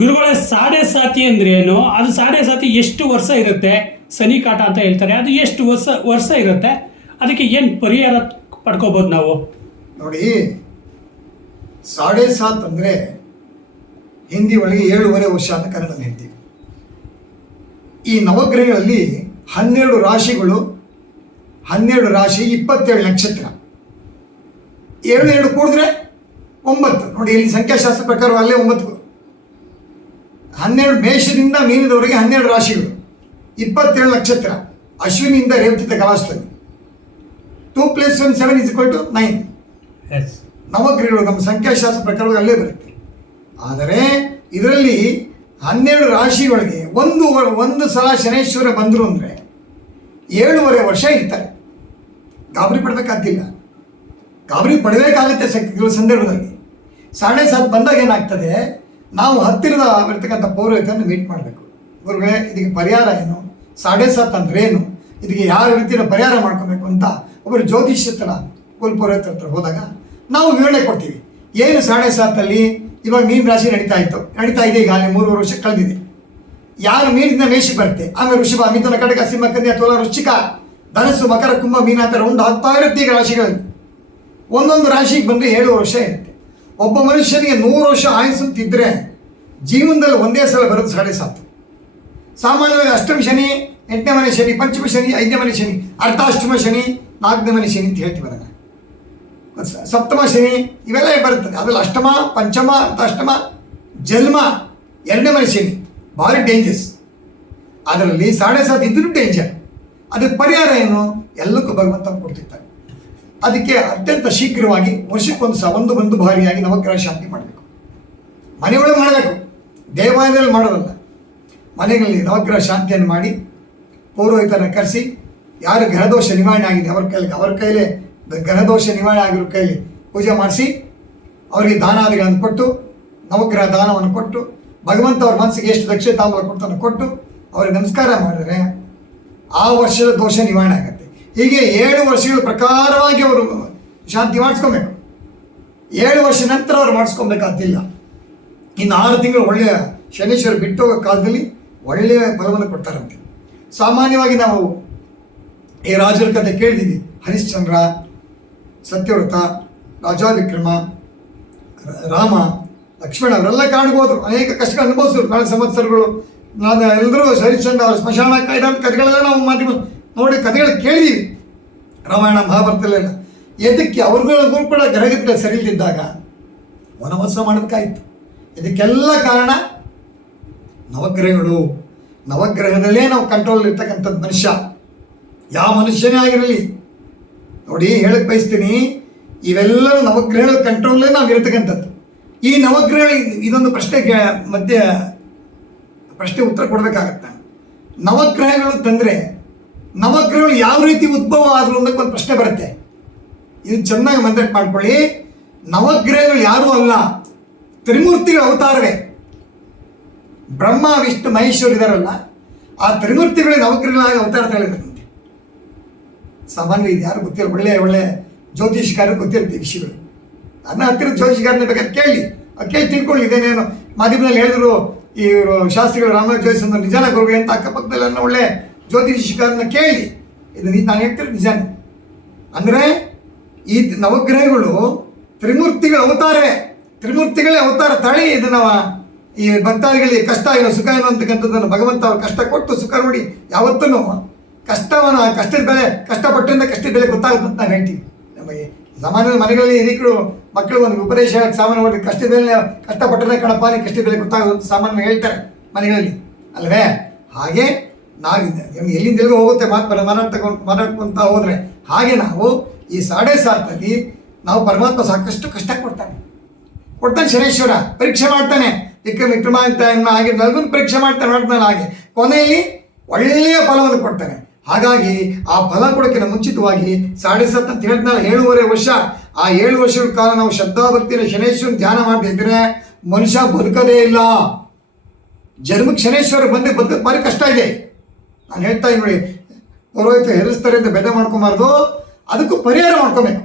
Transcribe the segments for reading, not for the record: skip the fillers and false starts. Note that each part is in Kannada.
ಗುರುಗಳೇ ಸಾಡೆ ಸಾತಿ ಅಂದ್ರೆ ಏನು? ಅದು ಸಾಡೆ ಸಾತಿ ಎಷ್ಟು ವರ್ಷ ಇರುತ್ತೆ? ಶನಿ ಕಾಟ ಅಂತ ಹೇಳ್ತಾರೆ, ಅದು ಎಷ್ಟು ವರ್ಷ ಇರುತ್ತೆ? ಅದಕ್ಕೆ ಏನು ಪರಿಹಾರ ಪಡ್ಕೋಬೋದು ನಾವು? ನೋಡಿ, ಸಾಡೆ ಸಾತ್ ಅಂದರೆ ಹಿಂದಿ ಒಳಗೆ 7.5 ವರ್ಷ ಅಂತ ಕನ್ನಡದಲ್ಲಿ ಹೇಳ್ತೀವಿ. ಈ ನವಗ್ರಹಗಳಲ್ಲಿ 12 ರಾಶಿಗಳು, 12 ರಾಶಿ 27 ನಕ್ಷತ್ರ, 7 ಕೂಡಿದ್ರೆ 9. ನೋಡಿ, ಇಲ್ಲಿ ಸಂಖ್ಯಾಶಾಸ್ತ್ರ ಪ್ರಕಾರ ಅಲ್ಲೇ 9. 12 ಮೇಷದಿಂದ ಮೀನದವರೆಗೆ 12 ರಾಶಿಗಳು, 27 ನಕ್ಷತ್ರ, ಅಶ್ವಿನಿಯಿಂದ ರೇವತಿ ಕಲಾಷ್ಟಮಿ. 2 + 1 7 = 9. ನವಗ್ರಹಗಳು ನಮ್ಮ ಸಂಖ್ಯಾಶಾಸ್ತ್ರ ಪ್ರಕಾರ ಅಲ್ಲೇ ಬರುತ್ತೆ. ಆದರೆ ಇದರಲ್ಲಿ 12 ರಾಶಿಗಳಿಗೆ ಒಂದು ಸಲ ಶನೇಶ್ವರ ಬಂದರು ಅಂದರೆ 7.5 ವರ್ಷ ಇರ್ತಾರೆ. ಗಾಬರಿ ಪಡಬೇಕಾಗ್ತಿಲ್ಲ, ಗಾಬರಿ ಪಡಬೇಕಾಗುತ್ತೆ ಕೆಲವು ಸಂದರ್ಭದಲ್ಲಿ. ಸಾಡೆ ಸಾತ್ ಬಂದಾಗ ಏನಾಗ್ತದೆ, ನಾವು ಹತ್ತಿರದ ಇರ್ತಕ್ಕಂಥ ಪೌರೋಹಿತರನ್ನು ಮೀಟ್ ಮಾಡಬೇಕು. ಗುರುಗಳೇ, ಇದಕ್ಕೆ ಪರಿಹಾರ ಏನು? ಸಾಡೆ ಸಾತ್ ಅಂದ್ರೆ ಏನು? ಇದಕ್ಕೆ ಯಾವ ರೀತಿಯ ಪರಿಹಾರ ಮಾಡ್ಕೋಬೇಕು ಅಂತ ಒಬ್ಬರು ಜ್ಯೋತಿಷ್ಯ ಹತ್ರ, ಕುಲಪುರೋಹಿತರ ಹತ್ರ ಹೋದಾಗ ನಾವು ವಿವರಣೆ ಕೊಡ್ತೀವಿ. ಏನು ಸಾಡೆ ಸಾತಲ್ಲಿ ಇವಾಗ ಮೀನ ರಾಶಿ ನಡೀತಾ ಇದೆ, ಈಗಾಗಲೇ 3 ವರ್ಷ ಕಳೆದಿದೆ. ಯಾರು ಮೀನಿಂದ ಮೇಷಕ್ಕೆ ಬರುತ್ತೆ, ಆಮೇಲೆ ಋಷಭ, ಮಿಥುನ, ಕಟಕ, ಸಿಂಹ, ಕನ್ಯಾ, ತುಲಾ, ವೃಶ್ಚಿಕ, ಧನಸ್ಸು, ಮಕರ, ಕುಂಭ, ಮೀನ ಅಂತ ರೌಂಡ್ ಆಗ್ತಾ ಇರುತ್ತೆ. ಈಗ ರಾಶಿಗಳಲ್ಲಿ ಒಂದೊಂದು ರಾಶಿಗೆ ಬಂದರೆ 7 ವರ್ಷ ಇರುತ್ತೆ. ಒಬ್ಬ ಮನುಷ್ಯನಿಗೆ 100 ವರ್ಷ ಆಯಸ್ಸಂತಿದ್ದರೆ ಜೀವನದಲ್ಲಿ ಒಂದೇ ಸಲ ಬರೋದು ಸಾಡೆ ಸಾತ್. ಸಾಮಾನ್ಯವಾಗಿ ಅಷ್ಟಮ ಶನಿ, 8ನೇ ಮನೆ ಶನಿ, ಪಂಚಮ ಶನಿ, 5ನೇ ಮನೆ ಶನಿ, ಅರ್ಧಾಷ್ಟಮ ಶನಿ, 4ನೇ ಮನೆ ಶನಿ ಅಂತ ಹೇಳ್ತೀವಿ. ಅದನ್ನು ಸಪ್ತಮ ಶನಿ ಇವೆಲ್ಲ ಬರುತ್ತದೆ. ಅದರಲ್ಲಿ ಅಷ್ಟಮ, ಪಂಚಮ, ಅರ್ಧಾಷ್ಟಮ, ಜನ್ಮ, 2ನೇ ಮನೆ ಶನಿ ಭಾರಿ ಡೇಂಜರ್ಸ್. ಅದರಲ್ಲಿ ಸಾಡೆ ಸಾತ್ ಇದ್ರೂ ಡೇಂಜರ್. ಅದಕ್ಕೆ ಪರಿಹಾರ ಏನು? ಎಲ್ಲಕ್ಕೂ ಭಗವಂತ ಕೊಡ್ತಿರ್ತಾರೆ. ಅದಕ್ಕೆ ಅತ್ಯಂತ ಶೀಘ್ರವಾಗಿ ವರ್ಷಕ್ಕೊಂದು ಒಂದು ಬಾರಿಯಾಗಿ ನವಗ್ರಹ ಶಾಂತಿ ಮಾಡಬೇಕು. ಮನೆಯೊಳಗೆ ಮಾಡಬೇಕು, ದೇವಾಲಯದಲ್ಲಿ ಮಾಡೋದಲ್ಲ. ಮನೆಗಳಲ್ಲಿ ನವಗ್ರಹ ಶಾಂತಿಯನ್ನು ಮಾಡಿ ಪೌರೋಹಿತರನ್ನ ಕರೆಸಿ, ಯಾರು ಗ್ರಹದೋಷ ನಿವಾರಣೆ ಆಗಿದೆ ಅವ್ರ ಕೈಲೇ ಗ್ರಹದೋಷ ನಿವಾರಣೆ ಆಗಿರೋ ಕೈಲಿ ಪೂಜೆ ಮಾಡಿಸಿ, ಅವರಿಗೆ ದಾನಾದಿಗಳನ್ನು ಕೊಟ್ಟು, ನವಗ್ರಹ ದಾನವನ್ನು ಕೊಟ್ಟು, ಭಗವಂತ ಅವ್ರ ಮನಸ್ಸಿಗೆ ಎಷ್ಟು ದಕ್ಷಿಣ ತಾಂಬೂಲ ಕೊಡ್ತಾನೆ ಕೊಟ್ಟು ಅವ್ರಿಗೆ ನಮಸ್ಕಾರ ಮಾಡಿದರೆ ಆ ವರ್ಷದ ದೋಷ ನಿವಾರಣೆ ಆಗುತ್ತೆ. ಹೀಗೆ 7 ವರ್ಷಗಳ ಪ್ರಕಾರವಾಗಿ ಅವರು ಶಾಂತಿ ಮಾಡಿಸ್ಕೊಬೇಕು. 7 ವರ್ಷ ನಂತರ ಅವ್ರು ಮಾಡಿಸ್ಕೊಬೇಕಾಗ್ತಿಲ್ಲ. ಇನ್ನು 6 ತಿಂಗಳು ಒಳ್ಳೆಯ ಶನೇಶ್ವರ ಬಿಟ್ಟು ಹೋಗೋ ಕಾಲದಲ್ಲಿ ಒಳ್ಳೆಯ ಫಲವನ್ನು ಕೊಡ್ತಾರಂತೆ. ಸಾಮಾನ್ಯವಾಗಿ ನಾವು ಈ ರಾಜರ ಕಥೆ ಕೇಳಿದ್ದೀವಿ. ಹರಿಶ್ಚಂದ್ರ, ಸತ್ಯವ್ರತ, ರಾಜಾ ವಿಕ್ರಮ, ರಾಮ, ಲಕ್ಷ್ಮಣ ಅವರೆಲ್ಲ ಕಾಣ್ಬೋದು, ಅನೇಕ ಕಷ್ಟಗಳು ಅನುಭವಿಸಿದ್ರು. 4 ಸಂವತ್ಸರಗಳು ಎಲ್ಲರೂ ಹರಿಶ್ಚಂದ್ರ ಅವರ ಸ್ಮಶಾನ ಕಾಯ್ದಂಥ ಕಥೆಗಳೆಲ್ಲ ನಾವು ಮಾಧ್ಯಮ ನೋಡಿ ಕಥೆಗಳು ಕೇಳಿದ್ದೀವಿ. ರಾಮಾಯಣ ಮಹಾಭಾರತದಲ್ಲೆಲ್ಲ. ಎದಕ್ಕೆ ಅವ್ರಿಗೂ ಕೂಡ ಗ್ರಹಗತಿಗಳು ಸರಿ ಇಲ್ದಿದ್ದಾಗ ವನವಾಸ ಮಾಡಬೇಕಾಯಿತು. ಇದಕ್ಕೆಲ್ಲ ಕಾರಣ ನವಗ್ರಹಗಳು. ನವಗ್ರಹದಲ್ಲೇ ನಾವು ಕಂಟ್ರೋಲ್ ಇರ್ತಕ್ಕಂಥದ್ದು ಮನುಷ್ಯ, ಯಾವ ಮನುಷ್ಯನೇ ಆಗಿರಲಿ. ನೋಡಿ, ಹೇಳಕ್ಕೆ ಬಯಸ್ತೀನಿ, ಇವೆಲ್ಲವೂ ನವಗ್ರಹಗಳ ಕಂಟ್ರೋಲೇ ನಾವು ಇರತಕ್ಕಂಥದ್ದು. ಈ ನವಗ್ರಹಗಳು ಇದೊಂದು ಪ್ರಶ್ನೆಗೆ ಪ್ರಶ್ನೆ ಉತ್ತರ ಕೊಡಬೇಕಾಗತ್ತೆ. ನವಗ್ರಹಗಳು ತಂದರೆ ನವಗ್ರಹಗಳು ಯಾವ ರೀತಿ ಉದ್ಭವ ಆದರೂ ಅನ್ನೋಕ್ಕೆ ಒಂದು ಪ್ರಶ್ನೆ ಬರುತ್ತೆ. ಇದು ಚೆನ್ನಾಗಿ ಮಂದಟ್ ಮಾಡ್ಕೊಳ್ಳಿ. ನವಗ್ರಹಗಳು ಯಾರೂ ಅಲ್ಲ, ತ್ರಿಮೂರ್ತಿಗಳ ಅವತಾರವೇ. ಬ್ರಹ್ಮ, ವಿಷ್ಣು, ಮಹೇಶ್ವರ ಇದಾರಲ್ಲ, ಆ ತ್ರಿಮೂರ್ತಿಗಳಿಗೆ ನವಗ್ರಹಗಳಾಗಿ ಅವತಾರ ತಗೊಳ್ಳಿದಂತೆ. ಸಾಮಾನ್ಯ ಇದು ಯಾರು ಗೊತ್ತಿಲ್ಲ, ಒಳ್ಳೆ ಜ್ಯೋತಿಷಿಗಾರರು ಗೊತ್ತಿರುತ್ತೆ ಈ ವಿಷಯಗಳು. ನನ್ನ ಹತ್ತಿರ ಜ್ಯೋತಿಷಿಗಾರನ ಬೇಕಾದ್ರೆ ಕೇಳಿ ತಿಳ್ಕೊಳ್ಳಿ. ಇದೇನೇನು ಮಾಧ್ಯಮದಲ್ಲಿ ಹೇಳಿದ್ರು ಇವರು ಶಾಸ್ತ್ರಿಗಳು, ರಾಮನಾಥ್ ಜೋಯಿಸ್ ಅಂದ್ರೆ ನಿಜಾನ ಗುರುಗಳು ಅಂತ ಅಕ್ಕಪಕ್ಕದಲ್ಲಿ ಅನ್ನೋ ಒಳ್ಳೆ ಜ್ಯೋತಿಷಿಗಾರನ ಕೇಳಿ. ಇದು ನಾನು ಹೇಳ್ತಿರೋದು ನಿಜಾನೇ. ಅಂದರೆ ಈ ನವಗ್ರಹಗಳು ತ್ರಿಮೂರ್ತಿಗಳ ಅವತಾರವೇ. ತ್ರಿಮೂರ್ತಿಗಳೇ ಅವತಾರ ತಾಳಿ ಇದನ್ನು ಈ ಭಕ್ತಾದಿಗಳಿಗೆ ಕಷ್ಟ ಏನೋ ಸುಖ ಏನೋ ಅಂತಕ್ಕಂಥದ್ದನ್ನು ಭಗವಂತ ಅವ್ರು ಕಷ್ಟ ಕೊಟ್ಟು ಸುಖ ನೋಡಿ ಯಾವತ್ತೂ ಕಷ್ಟವನ್ನು, ಕಷ್ಟದ ಬೆಲೆ, ಕಷ್ಟಪಟ್ಟರಿಂದ ಕಷ್ಟದ ಬೆಲೆ ಗೊತ್ತಾಗುತ್ತೆ ಅಂತ ನಾವು ಹೇಳ್ತೀವಿ. ನಮಗೆ ಸಾಮಾನ್ಯ ಮನೆಗಳಲ್ಲಿ ಹಿರಿಕರು ಮಕ್ಕಳು ಒಂದು ಉಪದೇಶ ಸಾಮಾನ್ಯವಾಗಿ ಕಷ್ಟದ ಬೆಲೆ, ಕಷ್ಟಪಟ್ಟರೆ ಕಣಪ್ಪ ನೀ ಕಷ್ಟದ ಬೆಲೆ ಗೊತ್ತಾಗೋದು ಅಂತ ಸಾಮಾನ್ಯ ಹೇಳ್ತಾರೆ ಮನೆಗಳಲ್ಲಿ ಅಲ್ವೇ? ಹಾಗೆ ನಾವು ಎಲ್ಲಿಂದ ಎಲ್ಲಿಗೂ ಹೋಗುತ್ತೆ ಮಾತಾಡ್ಕೊಂತ ಹೋದರೆ, ಹಾಗೆ ನಾವು ಈ ಸಾಡೆ ಸಾತಲ್ಲಿ ನಾವು ಪರಮಾತ್ಮ ಸಾಕಷ್ಟು ಕಷ್ಟ ಕೊಡ್ತಾನೆ. ಶನೇಶ್ವರ ಪರೀಕ್ಷೆ ಮಾಡ್ತಾನೆ. ವಿಕ್ರಮಾದಿತ್ಯ ಹಾಗೆ ನನಗೂ ಪರೀಕ್ಷೆ ಮಾಡ್ತಾನೆ. ಹಾಗೆ ಕೊನೆಯಲ್ಲಿ ಒಳ್ಳೆಯ ಫಲವನ್ನು ಕೊಡ್ತಾನೆ. ಹಾಗಾಗಿ ಆ ಫಲ ಕೊಡೋಕ್ಕಿಂತ ಮುಂಚಿತವಾಗಿ ಸಾಡೆ ಸಾತ್ ಅಂತ ಹೇಳ್ತಾನಲ್ಲ, 7.5 ವರ್ಷ. ಆ 7 ವರ್ಷಗಳ ಕಾಲ ನಾವು ಶ್ರದ್ಧಾಭಕ್ತಿನ ಶನೇಶ್ವರನ ಧ್ಯಾನ ಮಾಡದೇ ಇದ್ದರೆ ಮನುಷ್ಯ ಬದುಕದೇ ಇಲ್ಲ. ಜನ್ಮಕ್ಕೆ ಶನೇಶ್ವರ ಬಂದು ಬದುಕೋದು ಭಾರಿ ಕಷ್ಟ ಇದೆ. ನಾನು ಹೇಳ್ತಾ ಇದ್ದೀನಿ ನೋಡಿ, ಪುರೋಹಿತ ಹೆರಿಸ್ತಾರೆ ಅಂತ ಬೆದ ಮಾಡ್ಕೊಬಾರ್ದು, ಅದಕ್ಕೂ ಪರಿಹಾರ ಮಾಡ್ಕೋಬೇಕು.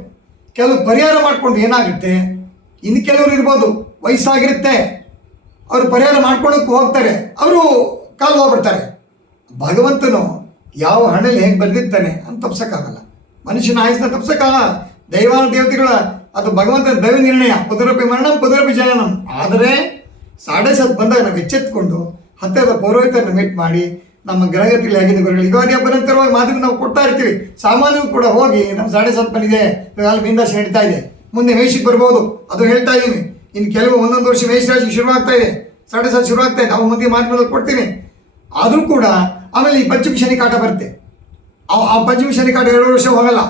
ಕೆಲವು ಪರಿಹಾರ ಮಾಡ್ಕೊಂಡು ಏನಾಗುತ್ತೆ, ಇನ್ನು ಕೆಲವರು ಇರ್ಬೋದು ವಯಸ್ಸಾಗಿರುತ್ತೆ, ಅವರು ಪರಿಹಾರ ಮಾಡ್ಕೊಳ್ಳೋಕೆ ಹೋಗ್ತಾರೆ, ಅವರು ಕಾಲು ಹೋಗ್ಬಿಡ್ತಾರೆ. ಭಗವಂತನು ಯಾವ ಹಣೆಯಲ್ಲಿ ಹೆಂಗೆ ಬರೆದಿರ್ತಾನೆ ಅಂತ ತಪ್ಸಕ್ಕಾಗಲ್ಲ. ಮನುಷ್ಯನ ಆಯಸ್ಸನ್ನ ತಪ್ಸಕ್ಕಾಗಲ್ಲ. ದೇವತೆಗಳ ಅದು ಭಗವಂತನ ದೈವ ನಿರ್ಣಯ. ಪುನರಪಿ ಮರಣಂ ಪುನರಪಿ ಜನನಂ. ಆದರೆ 7:30 ಬಂದಾಗ ನಾವು ಎಚ್ಚೆತ್ಕೊಂಡು ಹತ್ತಿರದ ಪೌರೋಹಿತರನ್ನು ಮೀಟ್ ಮಾಡಿ ನಮ್ಮ ಗ್ರಹಗತಿಯಲ್ಲಿ ಆಗಿದೆ ಗುರುಗಳು. ಯುಗಾದಿ ಹಬ್ಬ ನಂತರವಾಗಿ ಮಾದರಿ ನಾವು ಕೊಡ್ತಾ ಇರ್ತೀವಿ. ಸಾಮಾನ್ಯವು ಕೂಡ ಹೋಗಿ ನಮ್ಮ 7:30 ಬಂದಿದೆ, ಇವಾಗ ಮೀನರಾಶಿ ನಡೀತಾ ಇದೆ, ಮುಂದೆ ಮೇಷಕ್ಕೆ ಬರ್ಬೋದು, ಅದು ಹೇಳ್ತಾ ಇದ್ದೀನಿ. ಇನ್ನು ಕೆಲವು ಒಂದೊಂದು ವರ್ಷ ಮೇಷರಾಶಿ ಶುರುವಾಗ್ತಾ ಇದೆ, 7:30 ಶುರುವಾಗ್ತಾ ಇದೆ, ನಾವು ಮುಂದೆ ಮಾಧ್ಯಮದಲ್ಲಿ ಕೊಡ್ತೀನಿ. ಆದರೂ ಕೂಡ ಆಮೇಲೆ ಈ ಪಂಚಮಿ ಶನಿ ಕಾಟ ಬರುತ್ತೆ. ಆ ಪಂಚಮಿ ಶನಿ ಕಾಟ 2 ವರ್ಷ ಹೋಗಲ್ಲ,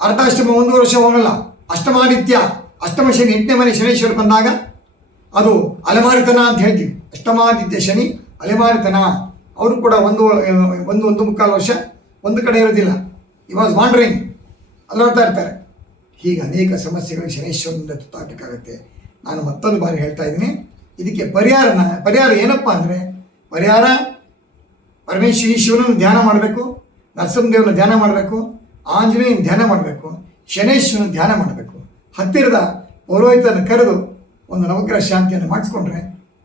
ಅರ್ಧಾಷ್ಟಮ 1 ವರ್ಷ ಹೋಗಲ್ಲ. ಅಷ್ಟಮಾದಿತ್ಯ ಅಷ್ಟಮ ಶನಿ 8ನೇ ಮನೆ ಶನೇಶ್ವರ ಬಂದಾಗ ಅದು ಅಲೆಮಾರಿತನ ಅಂತ ಹೇಳ್ತೀವಿ. ಅಷ್ಟಮಾದಿತ್ಯ ಶನಿ ಅಲೆಮಾರಿತನ. ಅವರು ಕೂಡ ಒಂದು ಮುಕ್ಕಾಲು ವರ್ಷ ಒಂದು ಕಡೆ ಇರೋದಿಲ್ಲ. ಈ ವಾಸ್ ವಾಂಡ್ರಿಂಗ್, ಅಲ್ಲಾಡ್ತಾ ಇರ್ತಾರೆ. ಹೀಗೆ ಅನೇಕ ಸಮಸ್ಯೆಗಳಿಗೆ ಶನೇಶ್ವರನಿಂದ ತುತ್ತಾಗಬೇಕಾಗತ್ತೆ. ನಾನು ಮತ್ತೊಂದು ಬಾರಿ ಹೇಳ್ತಾ ಇದ್ದೀನಿ, ಇದಕ್ಕೆ ಪರಿಹಾರ ಏನಪ್ಪ ಅಂದರೆ, ಪರಿಹಾರ ಶಿವನನ್ನು ಧ್ಯಾನ ಮಾಡಬೇಕು, ನರಸಿಂಹದೇವನ ಧ್ಯಾನ ಮಾಡಬೇಕು, ಆಂಜನೇಯನ ಧ್ಯಾನ ಮಾಡಬೇಕು, ಶನೇಶ್ವರನ ಧ್ಯಾನ ಮಾಡಬೇಕು. ಹತ್ತಿರದ ಪೌರೋಹಿತನ ಕರೆದು ಒಂದು ನವಗ್ರಹ ಶಾಂತಿಯನ್ನು ಮಾಡಿಸ್ಕೊಂಡ್ರೆ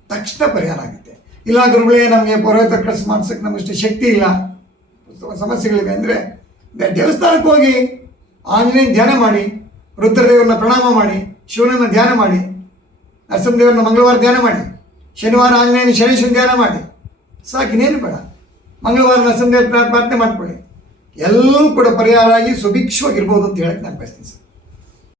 ತಕ್ಷಣ ಪರಿಹಾರ ಆಗುತ್ತೆ. ಇಲ್ಲ ಗುರುಗಳೇ, ನಮಗೆ ಪೌರೋಹಿತ ಕಳಿಸಿ ಮಾಡ್ಸೋಕ್ಕೆ ನಮಗಷ್ಟು ಶಕ್ತಿ ಇಲ್ಲ, ಸಮಸ್ಯೆಗಳಿವೆ ಅಂದರೆ ದೇವಸ್ಥಾನಕ್ಕೆ ಹೋಗಿ ಆಂಜನೇಯನ ಧ್ಯಾನ ಮಾಡಿ, ರುದ್ರದೇವರನ್ನ ಪ್ರಣಾಮ ಮಾಡಿ, ಶಿವನನ್ನು ಧ್ಯಾನ ಮಾಡಿ, ನರಸಿಂಹದೇವರನ್ನ ಮಂಗಳವಾರ ಧ್ಯಾನ ಮಾಡಿ, ಶನಿವಾರ ಆಂಜನೇಯನ ಶನೇಶ್ವರನ ಧ್ಯಾನ ಮಾಡಿ, ಸಾಕಿನೇನು ಬೇಡ. ಮಂಗಳವಾರ ನರಸಿಂಹದೇವರ ಪ್ರಾರ್ಥನೆ ಮಾಡ್ಕೊಳ್ಳಿ, ಎಲ್ಲವೂ ಕೂಡ ಪರಿಹಾರ ಆಗಿ ಸುಭಿಕ್ಷವಾಗಿರ್ಬೋದು ಅಂತ ಹೇಳಕ್ಕೆ ನಾನು ಬಯಸ್ತೀನಿ ಸರ್.